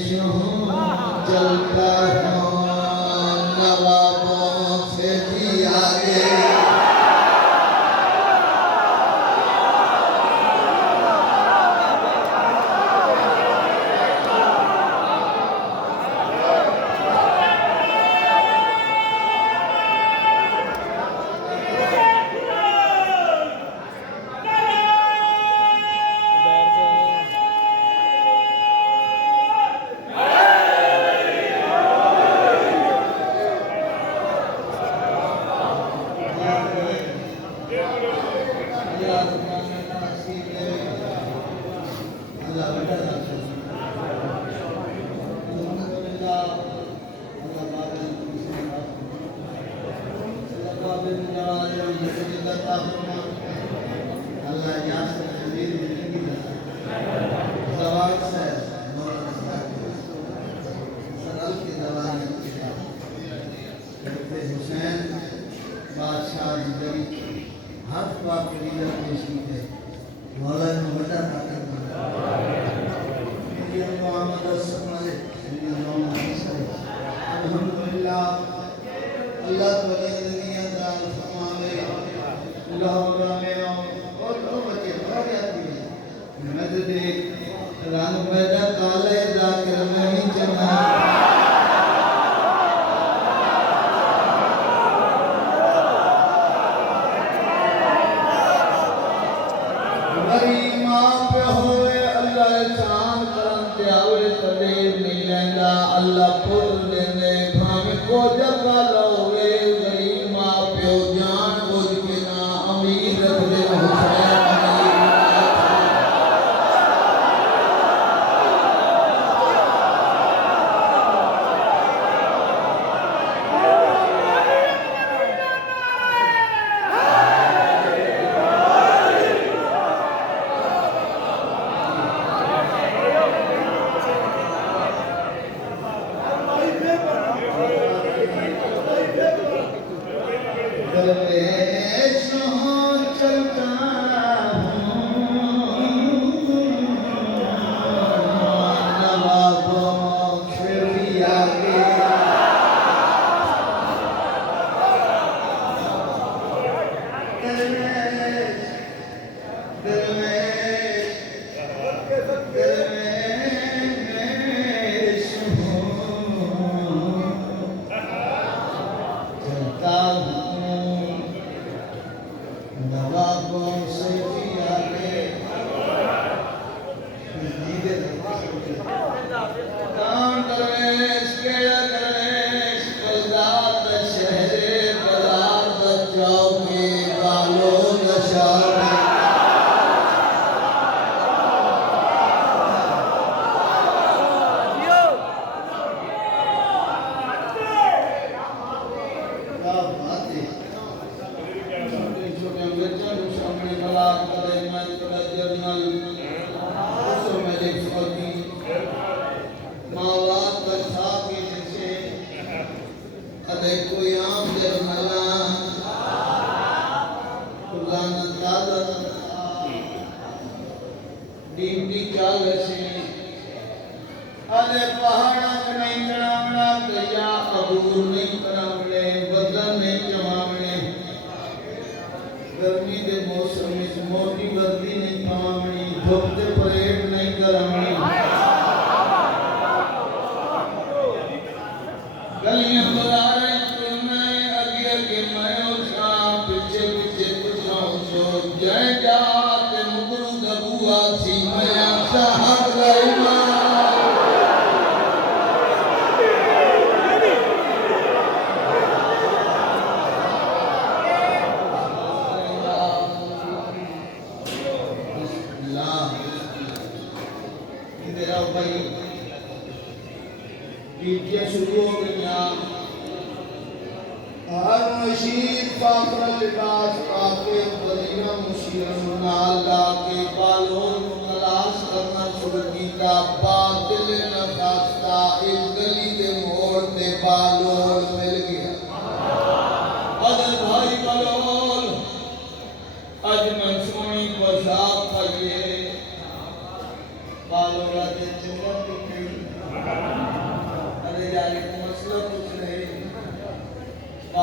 चलता हूँ नवाबों से भी आगे।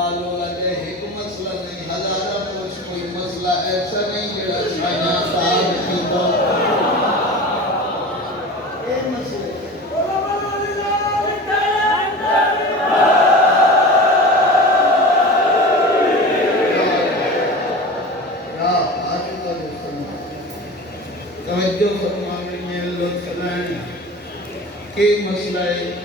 बालो लगे एक मसला नहीं हजारों कुछ कोई मसला ऐसा नहीं जेड़ा साया साहब की तो ये मसले तवज्जो फरमावे में लोग सलान के मसला है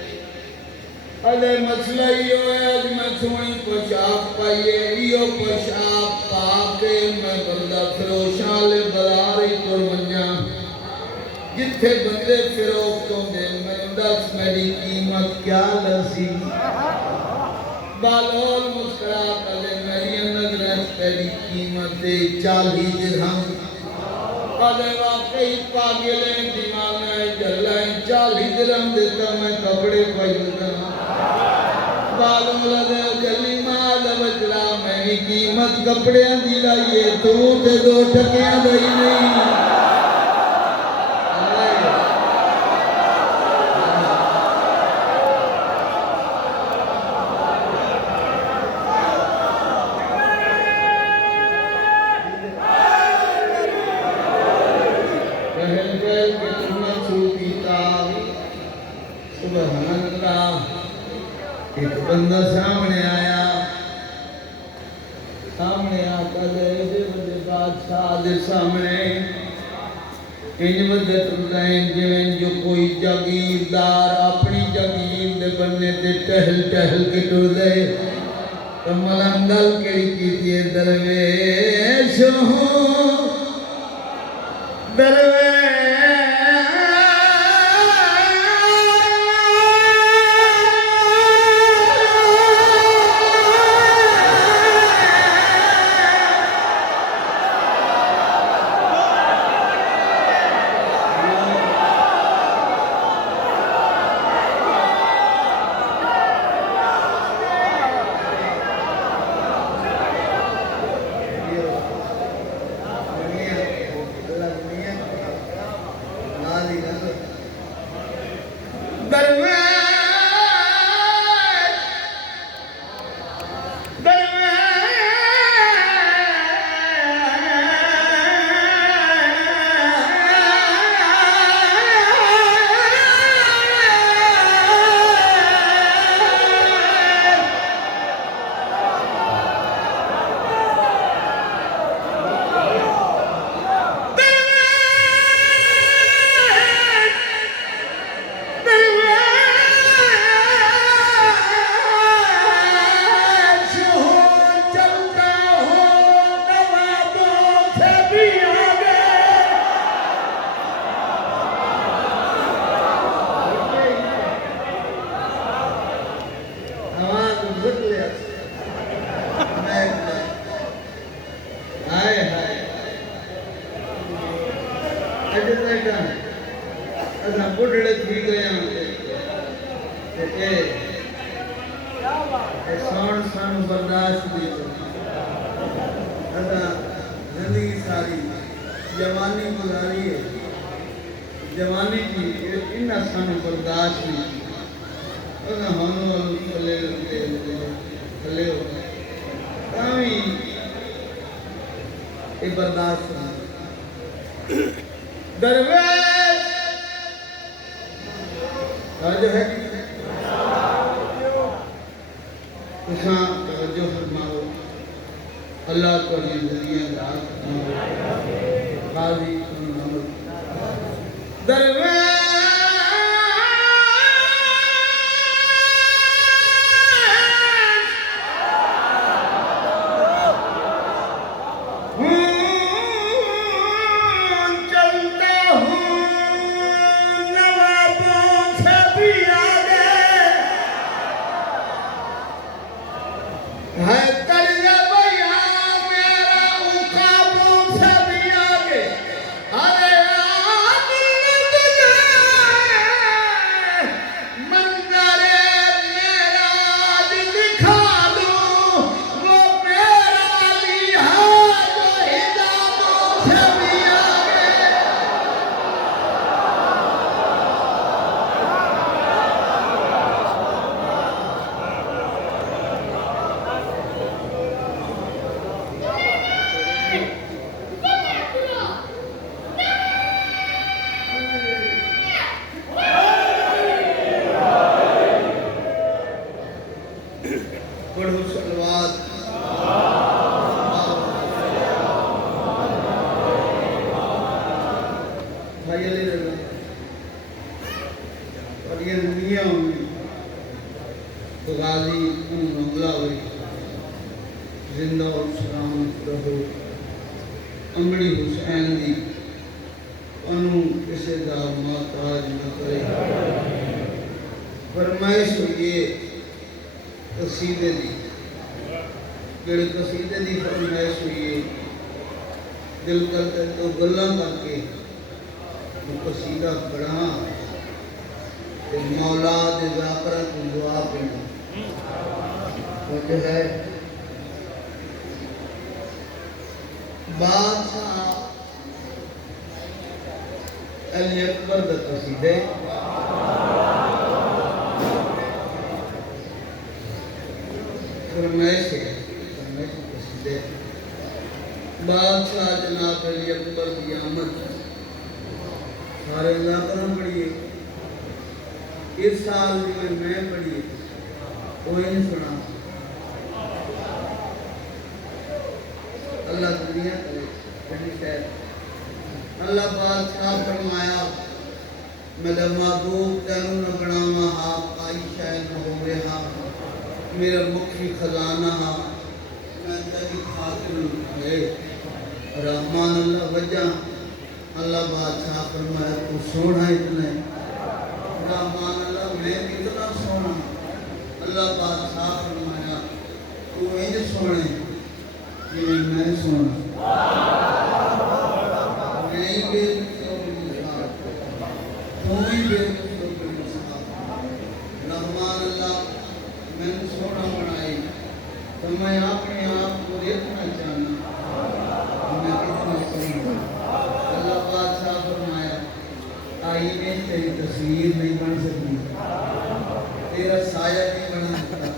अले मसला यो है आज मैं सोनी पोशाक पाइए यो पोशाक पाके मैं बंदा फिरोशाले बरारी कुर्बानियां जिथे बंदे फिरोख तो दे मैं दस मेरी कीमत क्या लसी बालोल मुस्कुरा करे मेरी नजर तेरी कीमत 40 दिरहम अले वाकई पागले दीवाना जल्ला 40 दिरहम देता मैं कपड़े पहनता बालों लगे जली माल बचड़ा मेरी कीमत कपड़े दी लाइए तू ते 2 टकियां दई नहीं एक बंदा सामने आया सामने आकर बड़े बादशाह के सामने इंज बंदे टुरदा है जिवें जो कोई जागीरदार अपनी जागीर दे बनने ते टहल टहल के टुरदे तो मलंगल केड़ी कीती है दरवेश हो दरवेश बुढ़ड़े थी गए सौन सन बर्दाश्त भी जिंदगी सारी जवानी गुजारी है जवानी की इन सन बर्दाश्त भी थले थले बर्दाश्त दरवेश जो है तवज्जो फरमाओ अल्लाह को जिंदगी गाजी दरवेश है कर भैया मेरा उकाबों से बड़िया दुनिया होंगी तो गाजी हमला हुई जिंदा और सलामत रहो अमड़ी हुसैन दी अनु किसी का मोहताज न करे फरमाइश हुई कसीदे दी जेड़े कसीदे दी फरमाइश हुई दिल करते तो गल्ला करके वो कसीदा पढ़ा तो मौला दे जाकर को दुआ पढ़ा वो जो है बादशाह अली अकबर दा कसीदे फरमाइश कसीदे बादशाह जनाब अली अकबर की आमद सारे इलाकों पढ़िए इस साल में मैं पढ़िए कोई नहीं सुना अल्लाह दुनिया करे अल्लाह बादशाह फरमाया मेरा महबूब तेनू न बनावा हा काई शय न होवे हा मेरा मुखी खजाना हा मैं तेरी खातिर है रहमान अल्लाह वजह अल्लाह बादशाह फरमाया तू सोना इतना रहमान अल्लाह मैं कितना सोना अल्लाह बादशाह फरमाया तू इंज सोने जिवें मैं सोना नहीं रहमान अल्लाह मैंने सोना बनाई तो मैं अपने आप को देखना चाहना मैं कितना सोना अल्लाह बादशाह फरमाया आईने तेरी तस्वीर नहीं बन सकती तेरा साया नहीं बना सकता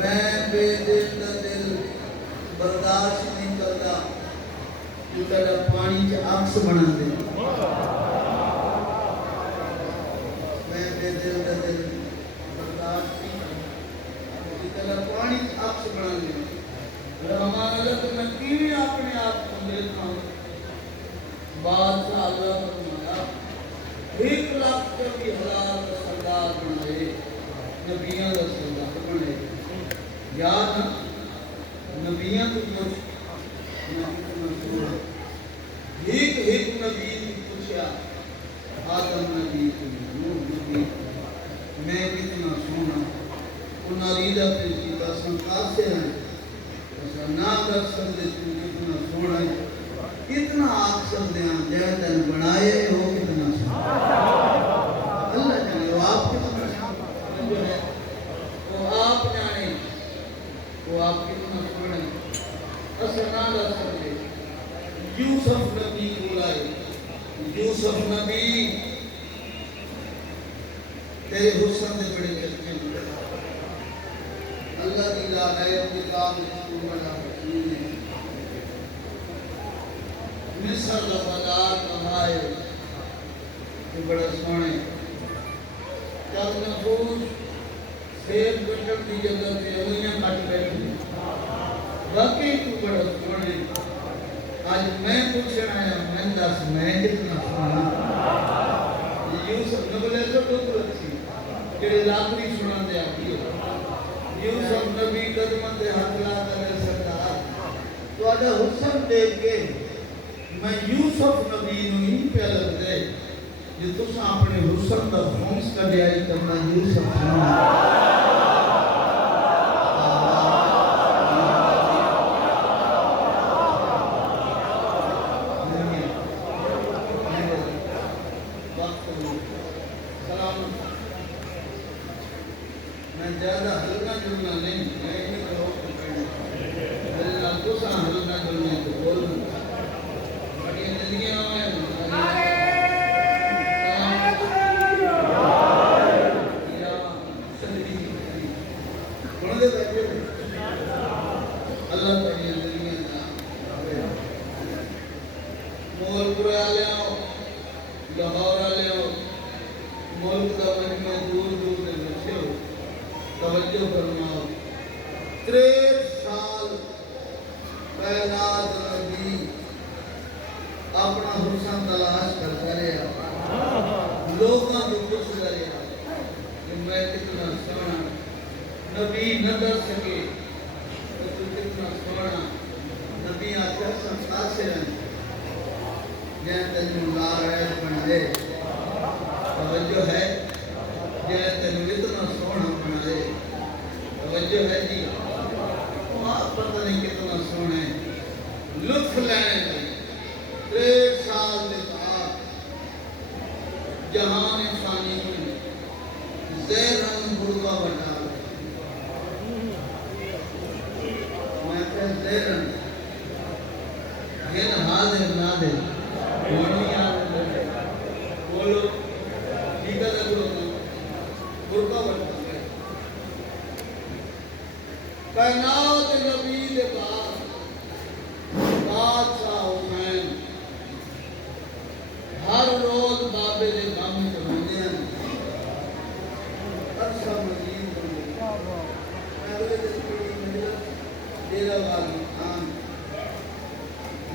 मैं बेदिल का दिल बर्दाश्त नहीं करता तू तेरा पानी च अक्स बना दे मैं बेदिल का दिल बर्दाश्त नहीं करता तू तेरा पानी च अक्स बना दे रहमान अल्लाह तो मैं किवें अपने आप को देखा बादशाह अल्लाह फरमाया 1,24,000 सरदार बनाए नबियों का सरदार बने याद नबियों को एक एक नबी ने पूछा आदम नबी नूह नबी मैं कितना सोना उनारीदा पे जीता संकार से है ऐसा ना कर सकते तू कितना सोना है कितना आप सकते हैं जय तन बनाए हो कितना सोना अल्लाह जाने वो आप कितना सोना जो है वो आप जाने वो आप कितना सोना असना कर सकते यूसुफ नबी बुलाए यूसुफ नबी तेरे हुस्न दे बड़े चर्चे अल्लाह की ला है अपने काम में बड़ा मिस्र का बाजार कमाए तो बड़ा सोने जब नफूस सेब कटन की जगह पे उंगलियां काट बैठी बाकी तू बड़ा सोने आज मैं पूछना आया मैं दस मैं कितना सोना यूसुफ ने बोले तो कुदरत थी जेड़े लाखरी सुना दे आती यूसुफ नबी कदम ते हाथ ला करे सरदार ਤੁਹਾਡਾ हुस्न देख के मैं यूसुफ नबी नु ही पे लगदे जे तुसा अपने हुस्न दा फौंस कढिया तो मैं यूसुफ सुना मैं ज्यादा हल्का जुलना नहीं मैं नहीं करो अल्लाह को सा हल्का जुलने को बोल बड़ी नदियां कौन दे बैठे अल्लाह बड़ी नदियां ना मोलपुर वाले लाहौर वाले मुल्क का मजमा दूर दूर से बच्चे हो तवज्जो फरमाओ 63 साल पहलाद नबी अपना हुस्न तलाश करता रहा लोगों को पूछता रहा नबी न दस सके तो तू कितना सोना नबी आते संसार से जय तेन ला रहे बनाए तवज्जो है जय तेन इतना सोना बनाए तवज्जो है जी पता नहीं कितना सोना है लुत्फ लेने 3 साल के बाद जहान फानी जहरन गुरुआ बना मैं कह जहरन इन हाजिर नादिर बोलो ठीक है गुरुआ बना कायनात नबी के बाद बादशाह हुसैन हर रोज बाबे के काम करवाते हैं अरसा मजीद डेरा वाली खान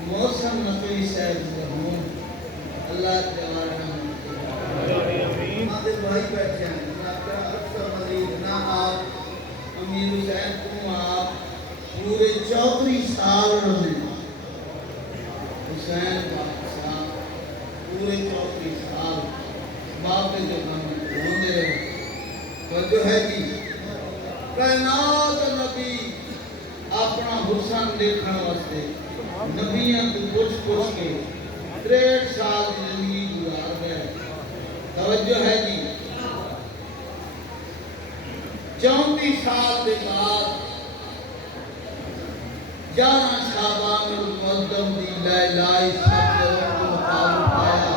मौसम नकवी साहब अल्लाह के हमारे भाई बैठे हैं अरसा मजीद ना आप अमीर हुसैन तुम आप पूरे 34 साल रहे हुसैन बादशाह पूरे 34 साल बाबे के नाम रोंदे रहे जो है जी कायनात नबी अपना हुसन देखने वास्ते नबियां को पूछ के 63 साल की जिंदगी गुजार गए तवज्जो है जी 34 साल के बाद 11 शाबान मुअद्दम दी लैलाई सबके को मुकाम पाया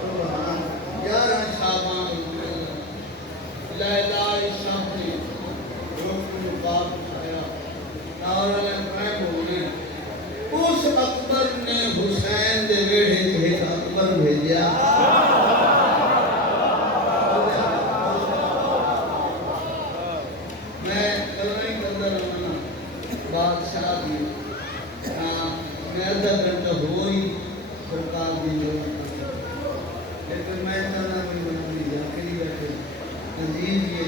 सुभान 11 शाबान लैलाई सबके को मुकाम पाया और प्रेम होने उस अकबर ने हुसैन दे वेड़े थे अकबर भेजा बादशाह भी मैं अद्धा घंटा हो ही सरकार की जरूरत लेकिन मैं चाहना कोई बना जाकरी बैठे अजीज ये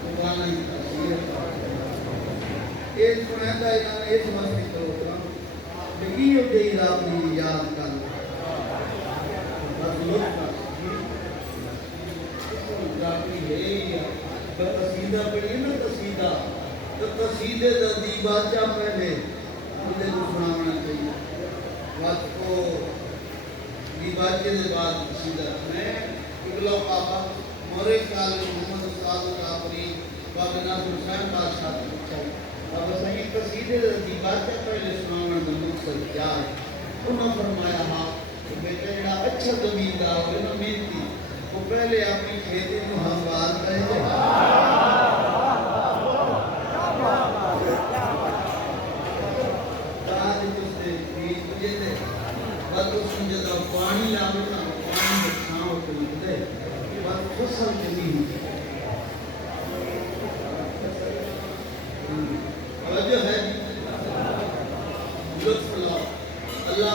कुर्बानी ये सुनाता है इस मस्ती करो लेकिन ये दे आपने याद कर बस लोग जाकरी है या कसीदा पढ़िए ना कसीदा तो कसीदे दा दीबाचा पहले मुझे को सुनाना चाहिए बात को दीबाचे के बाद कसीदा मैं इगलो पापा मोरे काल मोहम्मद उस्ताद काफरी बाबा नासिर हुसैन बादशाह अच्छा बाबा सही कसीदे दा दीबाचा पहले सुनाना दा मकसद क्या है उन्होंने फरमाया हां कि बेटा जेड़ा अच्छा जमींदार हो ना मेहनती वो पहले अपनी खेती को हमवार करे पानी लाओ ना पानी खाओ तो निकले बस फसल जमी और जो है लुत्फ लो अल्लाह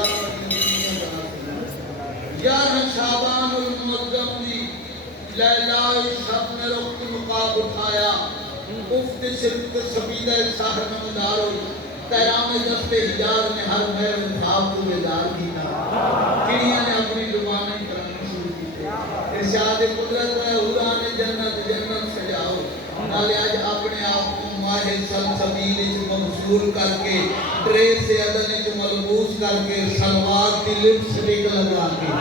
यार शाबान उल मुअद्दम दी लैला सब ने रुख मुकाब उठाया उफ्त सिर्फ सबीदा साहब में उदारो तैराम दस्ते हिजाज ने हर महर उठाव को बेदार किया चिड़िया ने अपनी जुबान करना शुरू की इरशाद कुदरत है खुदा ने जन्नत जन्नत सजाओ नाले आज अपने आप को माहे सलसबील इच ममसूल करके ड्रेस से अदन इच मलबूस करके सलवार की लिपस्टिक लगा के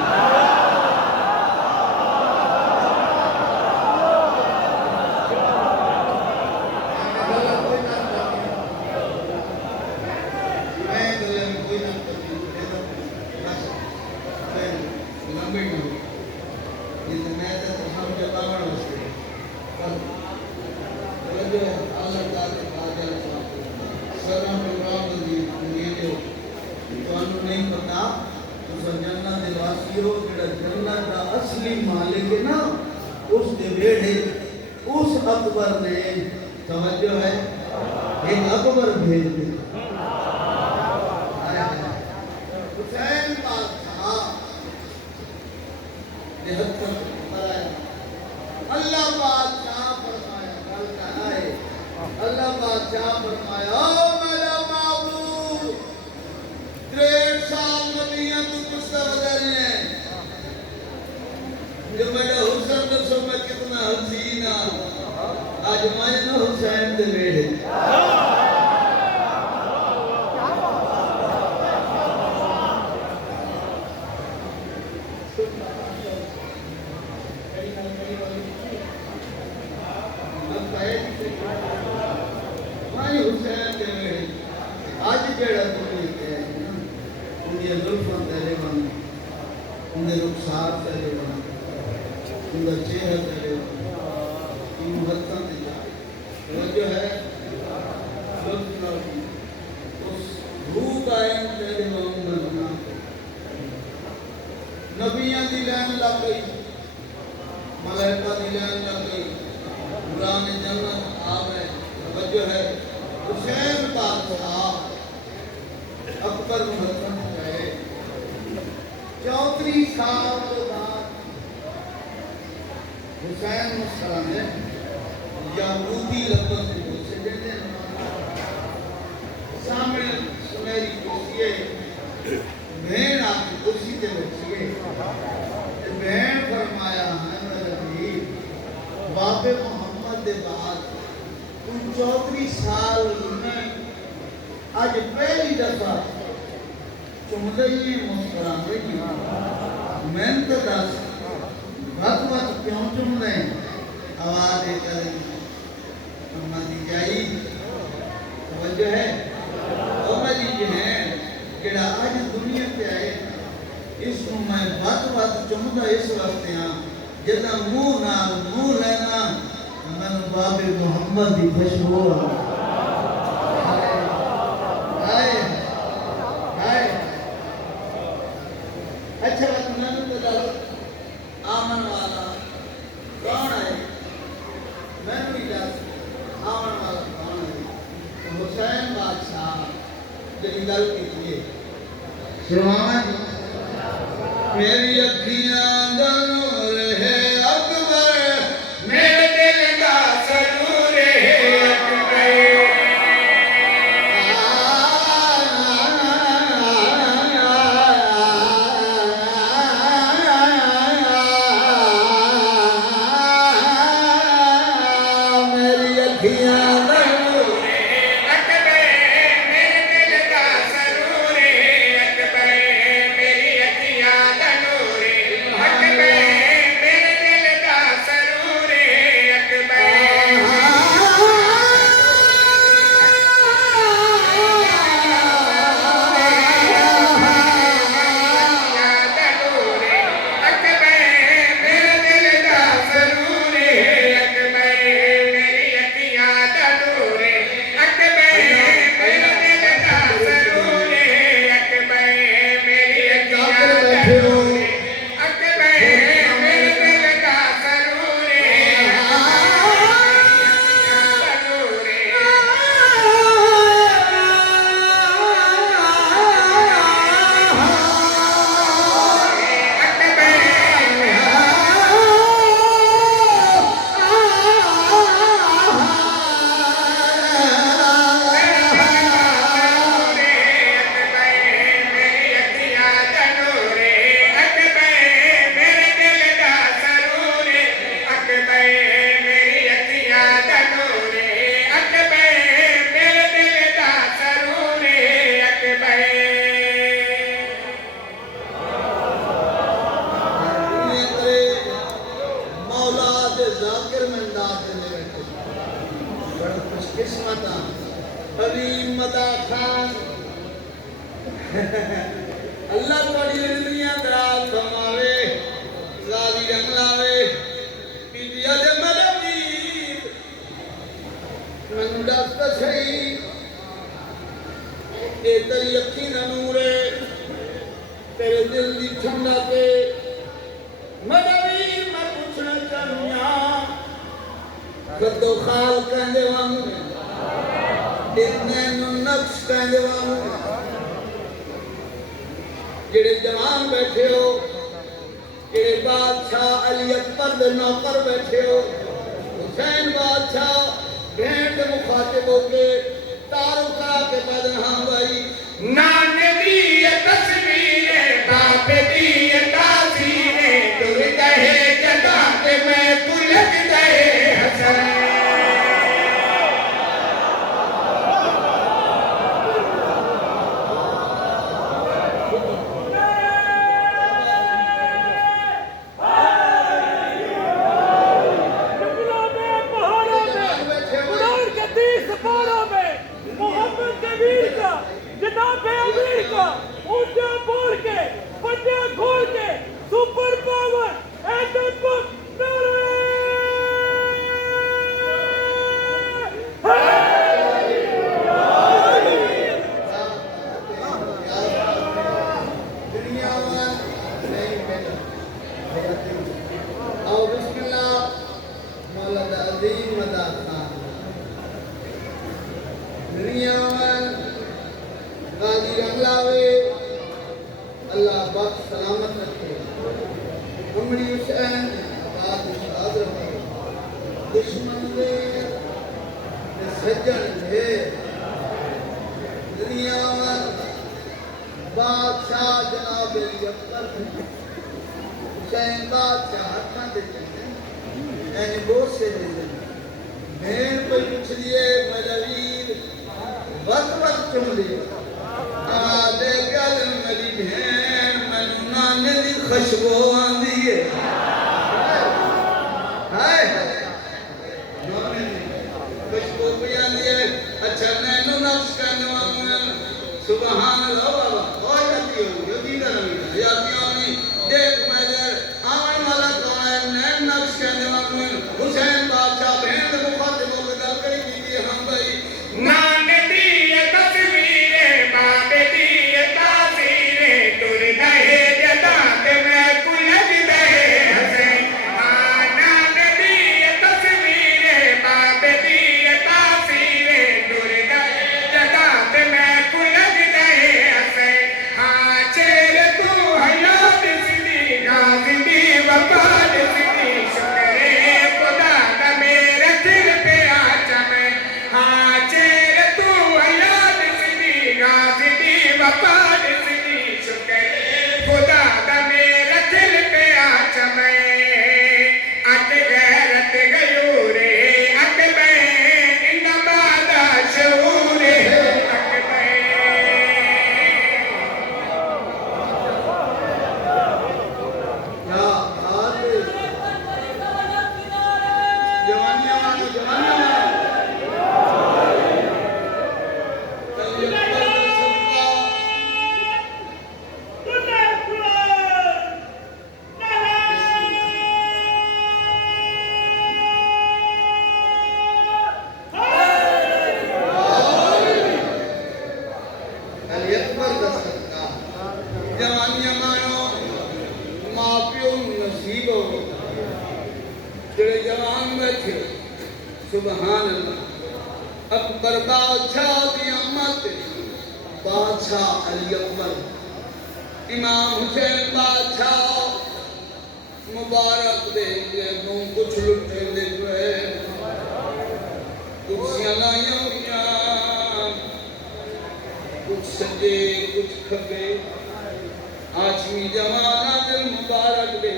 अकबर ने तवज्जो है एक अकबर भेज दिया हुसैन बादशाह अल्लाह बादशाह फरमाया, गल कहा है, अल्लाह बादशाह फरमाया, ओ मेरा महबूब 63 साल नबियां तू मुझसे बदल है, जो मेरा हुस्न दसो मैं कितना हसीन हाँ, आज मैं ना हुसैन दे वेड़े आज जेड़ा उनकी जुल्फां तेरे बन, उनके रुखसार तेरे बन, उनका चेहरा तेरे बन, इन हत्था ते जाए वो जो है उस रूह कायम तेरे वांग बनना नबियां दी लैन लग गई, मलाइका दी लैन लग गई, कुरान जन्नत आ गए। वजह है हुसैन बादशाह अकबर मुहर्रम गए 34 साल के बाद हुसैन मुसलमान ने याहूदी लफ्ज़ से पूछे देते सामने सुनहरी कुर्सी भेड़ आके कुर्सी पे बैठी है, भेड़ फरमाया है मेरे नबी बाबे मोहम्मद के बाद तू 34 साल में आज पहली दफा चुमदे ही मुस्कुराते ही मैं तो दस वक्त वक्त क्यों चुमदे आवाज कर मदी जाई वजह है ओ मेरी बहन जेड़ा आज दुनिया पे आए इसको मैं वक्त वक्त चुमदा इस वास्ते हां जदा मुंह नाल मुंह लेना मैंने बाबे मोहम्मद की खुशबू अच्छा मैंने बता आमन वाला कौन है, मैंने भी दस आमन वाला कौन है, हुसैन बादशाह जब गल की मेरी अखियां दनूर है अकबर मेरे दिल का सरूर है अकबर मेरी अखियां दनूर है अकबर मेरे दिल का सरूर है अकबर मेरी अखियां दनूर है अकबर मेरे दिल का सरूर है अकबर अल्लाह थोड़ी दुनिया दराज फरमावे राजी रंग लावे बीबिया दे मेरे वीर मैनू दस तो सही ये तेरी अखी दा नूर है तेरे दिल दी ठंडा पे मेरे वीर मैं पूछना चाहूंगा कदो खाल कहंदे वांगू इतने नक्श कहंदे वांगू जेड़े जवान बैठे हो के बादशाह अली अकबर दे नौकर बैठे हो हुसैन बादशाह भेड़ के मुखातिब हो के तारुफ करा के बदन हाँ भाई नाने दी ये तस्वीरें बाप दी ये तासीरें दूर दहे जदा के मैं पुलक दहे हसन अल्लाह पाक सलामत रखे उमड़ी हुसैन आबाद शाद रखे दुश्मन दे सज्जन दे दुनिया में बादशाह जनाब अकबर हुसैन बादशाह हाथां दे यानी बहुत से मैं कोई पूछ लिए मेरा वीर वक्त वक्त चुन लिया आदे गल मेरी बहन मैनू नाने दी खुशबू आंदी है हाय नाने दी खुशबू भी आंदी है अच्छा नैनो नफ्स कहने सुभान अल्लाह बाबा और जाती हो यकीन नहीं यादी आनी देख मैं आवन वाला कौन है नैन नफ्स कहने हुसैन बादशाह बहन के मुखातिब होकर गल करी दी हम भाई नाने दी ये तस्वीरें बाप दी ये तासीरें दूर दहे जदा के मैं पुलक दहे हसन नाने दी ये तस्वीरें बाप दी ये तासीरें दूर दहे जदा के मैं पुलक दहे हसन हाँ चेहरे तू हयात सिदी गाज़िंदी वफाद सिदी शुक्रे खुदा दा मेरे दिल पे आ चमे हाँ चेहरे तू हयात सिदी गाज़िंदी वफाद सिदी शुक्रे खुदा दा मेरे दिल पे आ चमे अट गैरत गयूरे अट मैं इन बादा शऊरे अट मैं क्या बात है जवानियां मानो जवानियां अली अकबर दा सदका जवानियां मानो मां प्यो नसीब हो जेड़े जवान बैठे सुभान अल्लाह अकबर बादशाह दी अम्मत बादशाह अली अकबर इमाम हुसैन बादशाह मुबारक दे मुंह कुछ लुटे दे कुर्सियां लाइयां हुई कुछ सजे कुछ खबे आजमी जवाना दिल मुबारक दे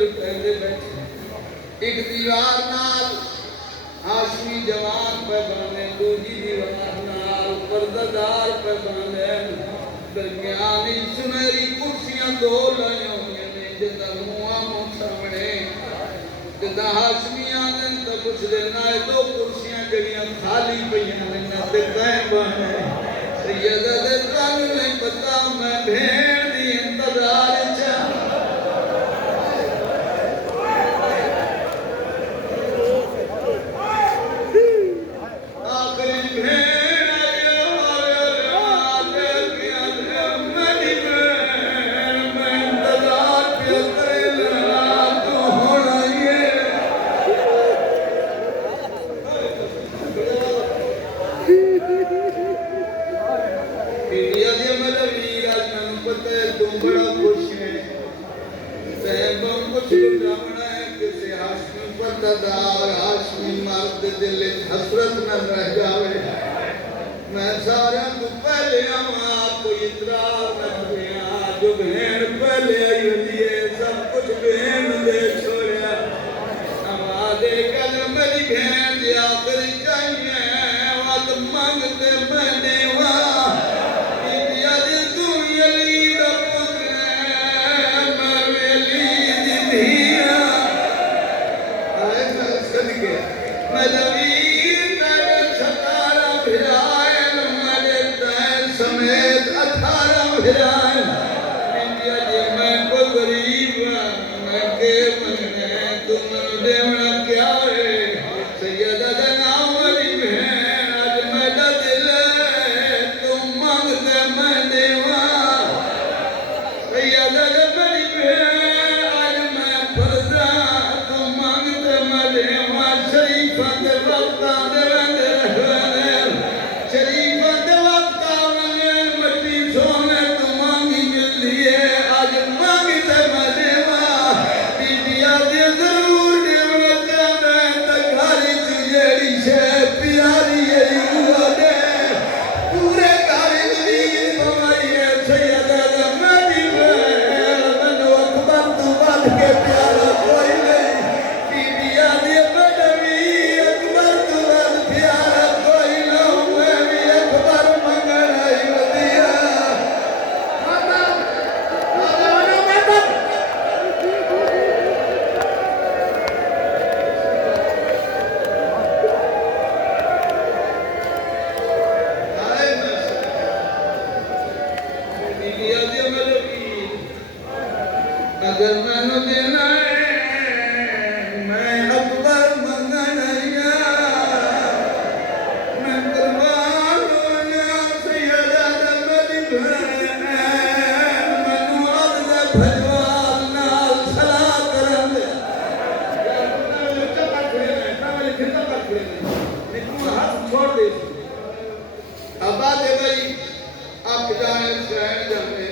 लुटे दे बैठे एक दीवार नाल आशमी जवान पैगाने दूजी दीवार नाल पर्दादार पैगाने दरमियान सुनहरी कुर्सियां दो लाइयां हुई ने जिदा मुआ मुंह सामने जिदा हाशमियां ने तो कुछ देना है दो कुर्सियां जड़ियां खाली पईयां ने ना ते कह बने सैयदा दे तन नहीं पता मैं भेड़ दी इंतजार च तैबम कुछ लुटावना है किसे हाशमी पर्दादार हाशमी मर्द दिल हसरत न रह जावे मैं सारे तो पहले आवा कोई इतरार न किया जो बहन पहले आई होती है सब कुछ बहन दे छोड़िया हमारे कल मेरी बहन दिया करी चाहिए वत मांगते मैंने वहाँ इंडिया दे तू यली दा पुत्र मैं वेली दी धिया आए मैं सदके मैं नवीर तेरे सतारा भिराए मेरे तैन समेत 18 भिराए इंडिया जे मैं कोई गरीब मैं के मने तुम देवना क्या है सैयदा दा नाम वाली बहन आज मेरा दिल तुम मांगते मैं देवा सैयदा दा मेरी बहन आज मैं फरदा तुम मांगते मैं देवा शरीफा दे वक्ता दे शरीफा दे वक्ता में मट्टी सोने तुम मांगी मिलती है आज मांगते मैं देवा बीबिया दे जरूर देवा चाहता है तकारी जेड़ी शे प्यारी है वो दे पूरे गाड़ी दी बमाई है सैयदा दा मेरी बहन मनो अकबर तू बात के प्यारा कोई नहीं बीबिया दे बदवी अकबर तू बात प्यारा कोई ना मैं भी अकबर मंगन आई वदिया माता आए मैं बीबिया दे मेरी अगर मैंने देना है मैं अकबर मंगन आया मैं कुर्बान होना सैयदा दा मेरी बहन मैनू अब्द भजवाल नाल सलाह करन दे हाथ छोड़ दे अब्बा दे भाई आप जाने सहन जाने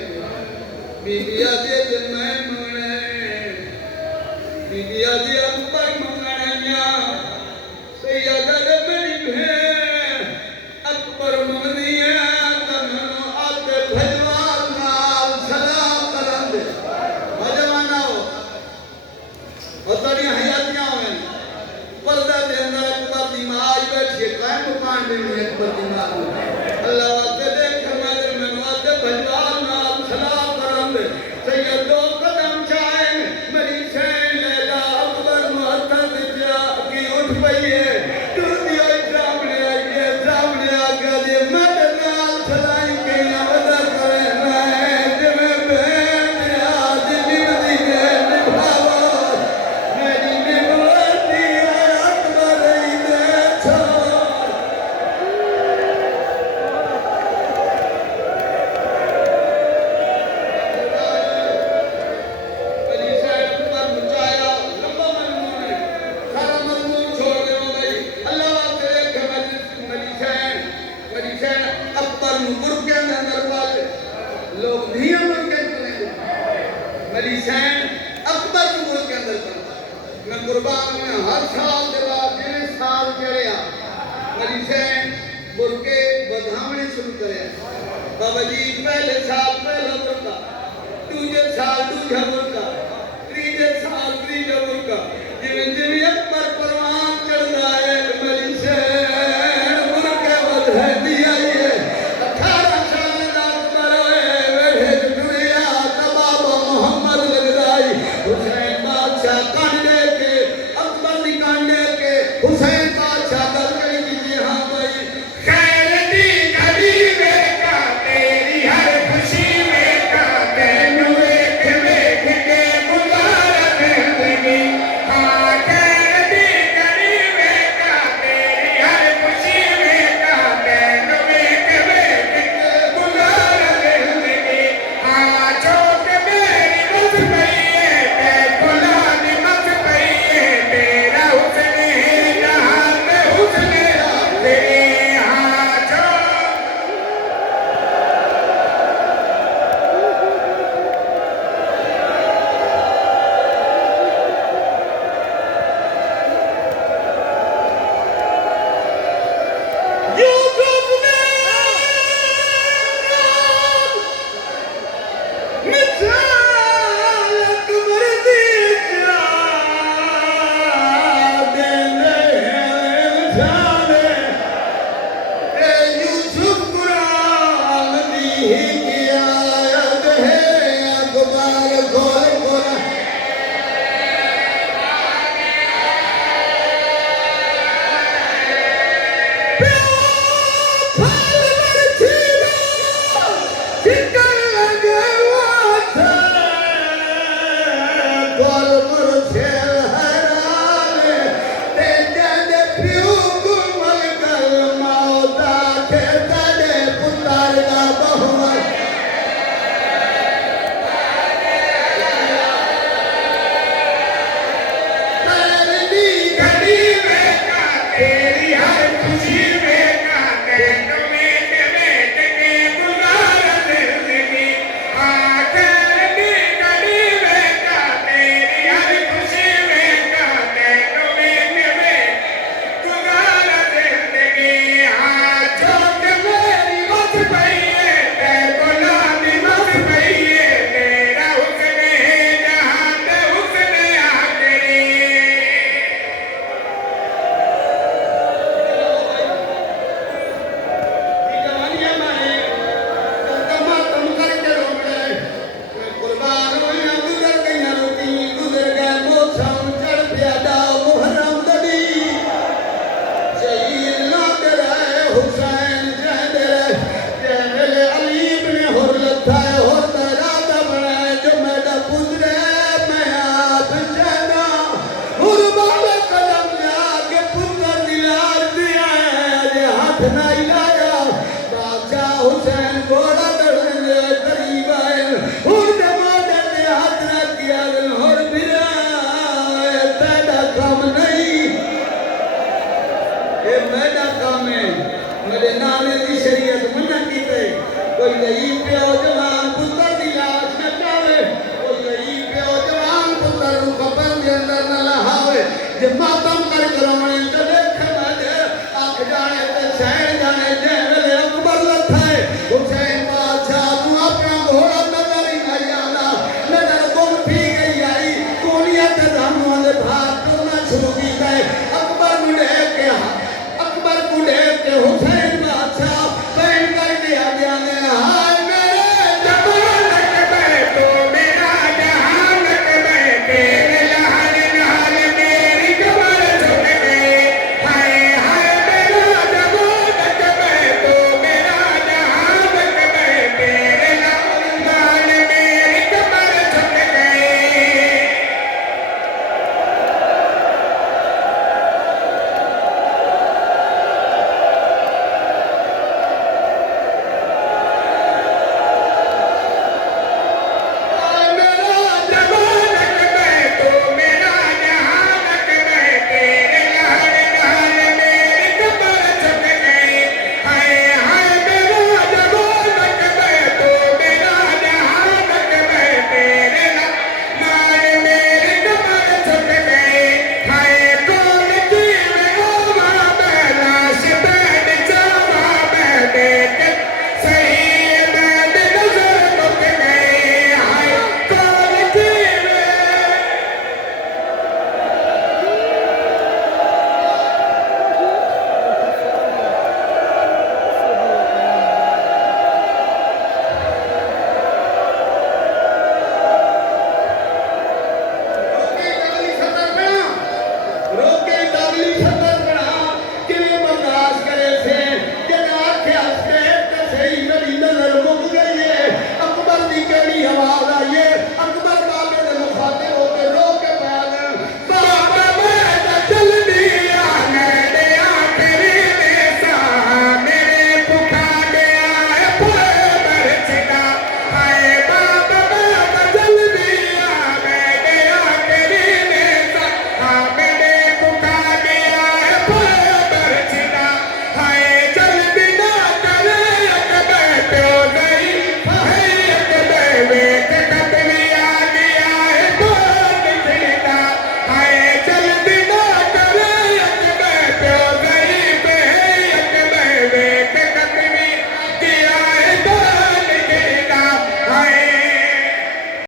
बीबिया दे मैं मंगने बीबिया दे अकबर मंगनिया सैयदा दा मेरी बहन अकबर मंगनी है तमनो अब्द भजवाल नाल सलाह करन दे भजवाना हो तड़ियां हयातियां होवे पर्दा दे अंदर अकबर दी मां आई बैठी है कायम मकान दे में अकबर दी मां अल्लाह वास्ते देख मदर में वास्ते भजवाल नाल सलाह करन दे सैयद दो कदम चाहे मेरी सैन लेला अकबर मुहत्तर दिया की उठ पई है टूटी होई सामने आई है सामने आके दे मदद नाल सलाई के अवदा करे मैं जिवें बहन आज निभदी के निभावा मेरी निभती है अकबर ही दे छोड़ मेरी सैन पर मुचाया लंबा मजनून है सारा मजनून छोड़ दे भाई अल्लाह वास्ते देख मेरी सैन अकबर नु बुरके अंदर वाले लोग धिया मन के चले मेरी सैन अकबर नु बुरके अंदर मैं कुर्बान में हर साल के बाद जिस साल चढ़िया मेरी सैन बुरके बधावने शुरू करे बाबा जी पहले साल पहला बुरका दूजे साल दूजा बुरका तीजे साल तीजा बुरका जिवें जिवें अकबर परवान चढ़दा है मेरी सैन बुरके बधाई आई है 18 साल दा अकबर होए वेठे दुनिया तबाबा मोहम्मद लगदाई हुसैन बादशाह कांडे के अकबर दी कांडे के हुसैन बादशाह गल करी जी हां भाई खैर दी घड़ी में का तेरी हर खुशी में का तैनू वेख वेख के साल अकबर दी चा देने चा